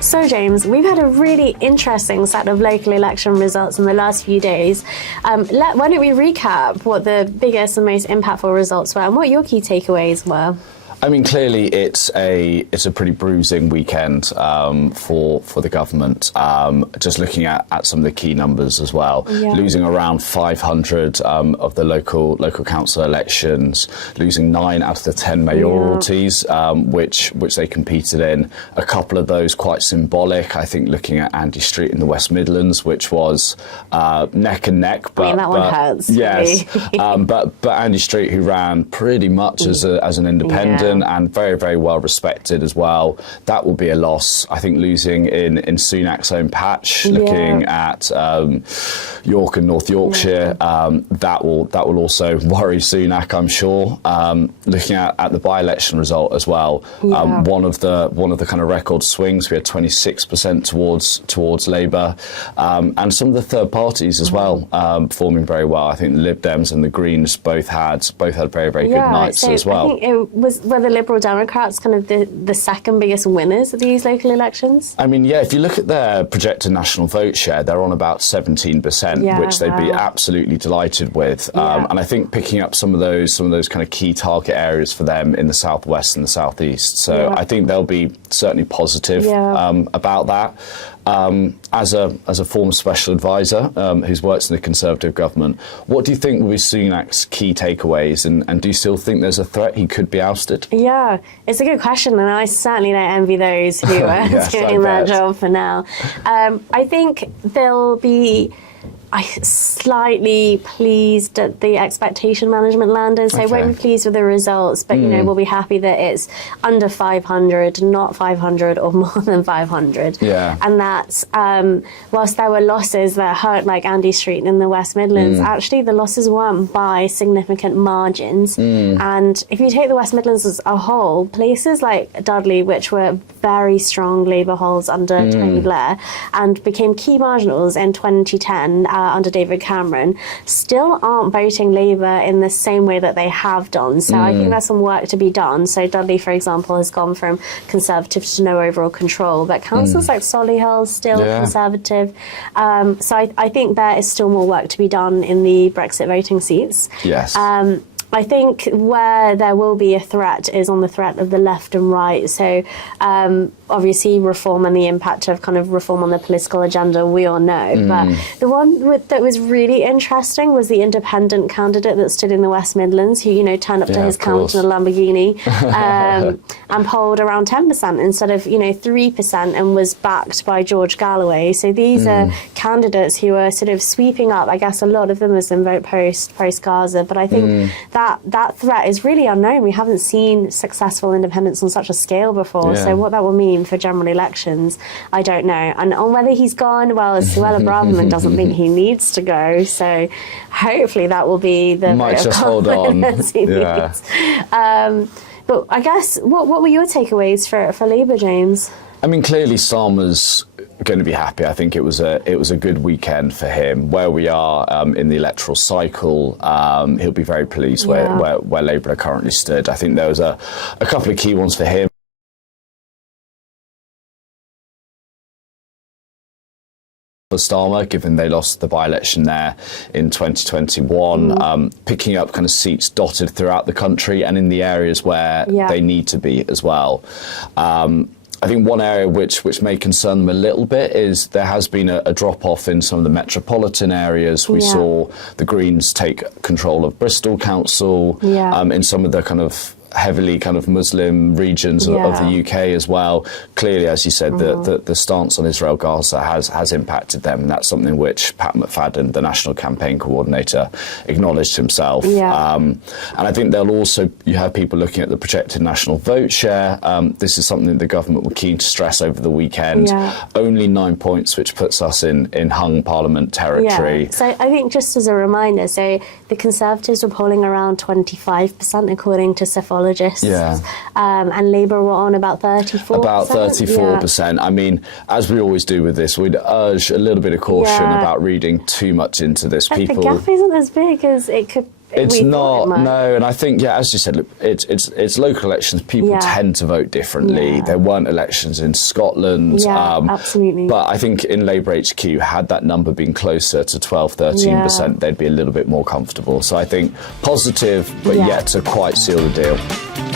So, James, we've had a really interesting set of local election results in the last few days. Why don't we recap what the biggest and most impactful results were and what your key takeaways were? I mean, clearly it's a pretty bruising weekend for the government. Just looking at some of the key numbers as well, losing around 500 of the local council elections, losing 9 out of the 10 mayoralties which they competed in. A couple of those quite symbolic. I think looking at Andy Street in the West Midlands, which was neck and neck. But, I mean, that one hurts. Yes, but Andy Street, who ran pretty much as an independent. And very, very well respected as well. That will be a loss. I think losing in Sunak's own patch, looking at York and North Yorkshire, that will also worry Sunak, I'm sure. Looking at the by-election result as well, one of the kind of record swings. We had 26% towards Labour, and some of the third parties as well performing very well. I think the Lib Dems and the Greens both had very, very good nights as well. I think it was the Liberal Democrats kind of the second biggest winners of these local elections? I mean, if you look at their projected national vote share, they're on about 17%, which they'd be absolutely delighted with. And I think picking up some of those kind of key target areas for them in the southwest and the southeast. So I think they'll be certainly positive about that. As a former special advisor who's worked in the Conservative government, what do you think will be Sunak's key takeaways, and do you still think there's a threat he could be ousted? Yeah, it's a good question, and I certainly don't envy those who are doing that job for now. I think they'll be slightly pleased at the expectation management landed, so won't be pleased with the results, but we'll be happy that it's under 500, not 500 or more than 500. And that's whilst there were losses that hurt, like Andy Street in the West Midlands, actually the losses weren't by significant margins. And if you take the West Midlands as a whole, places like Dudley, which were very strong Labour holds under Tony Blair and became key marginals in 2010 under David Cameron, still aren't voting Labour in the same way that they have done. So I think there's some work to be done. So Dudley, for example, has gone from Conservative to no overall control, but councils like Solihull still Conservative. So I think there is still more work to be done in the Brexit voting seats. Yes. I think where there will be a threat is on the threat of the left and right. So obviously reform and the impact of kind of reform on the political agenda, we all know. But the one that was really interesting was the independent candidate that stood in the West Midlands, who, turned up to his count in a Lamborghini and polled around 10% instead of, 3%, and was backed by George Galloway. So these are candidates who are sort of sweeping up, I guess a lot of them Muslim vote post-Gaza, but I think that threat is really unknown. We haven't seen successful independents on such a scale before. So what that will mean for general elections, I don't know. And on whether he's gone, well, Suella Braverman doesn't think he needs to go. So hopefully that will be the might just hold on. He needs. But I guess, what were your takeaways for Labour, James? I mean, clearly Starmer's going to be happy. I think it was a good weekend for him. Where we are in the electoral cycle, he'll be very pleased where Labour are currently stood. I think there was a couple of key ones for him. For Starmer, given they lost the by-election there in 2021, picking up kind of seats dotted throughout the country and in the areas where they need to be as well. I think one area which may concern them a little bit is there has been a drop-off in some of the metropolitan areas. We saw the Greens take control of Bristol Council, in some of the kind of heavily kind of Muslim regions of the UK as well. Clearly, as you said, the stance on Israel-Gaza has impacted them, and that's something which Pat McFadden, the National Campaign Coordinator, acknowledged himself. And I think you have people looking at the projected national vote share. This is something that the government were keen to stress over the weekend. Only 9 points, which puts us in hung Parliament territory. So I think just as a reminder, so the Conservatives were polling around 25% according to Cephologists. And Labour were on about 34%. About 34%. I mean, as we always do with this, we'd urge a little bit of caution about reading too much into this. The gap isn't as big as it could It's we not, thought it might. no, and I think, yeah, as you said, look, it's local elections. People tend to vote differently. There weren't elections in Scotland. Absolutely. But I think in Labour HQ, had that number been closer to 12, 13%, they'd be a little bit more comfortable. So I think positive, but yet to quite seal the deal.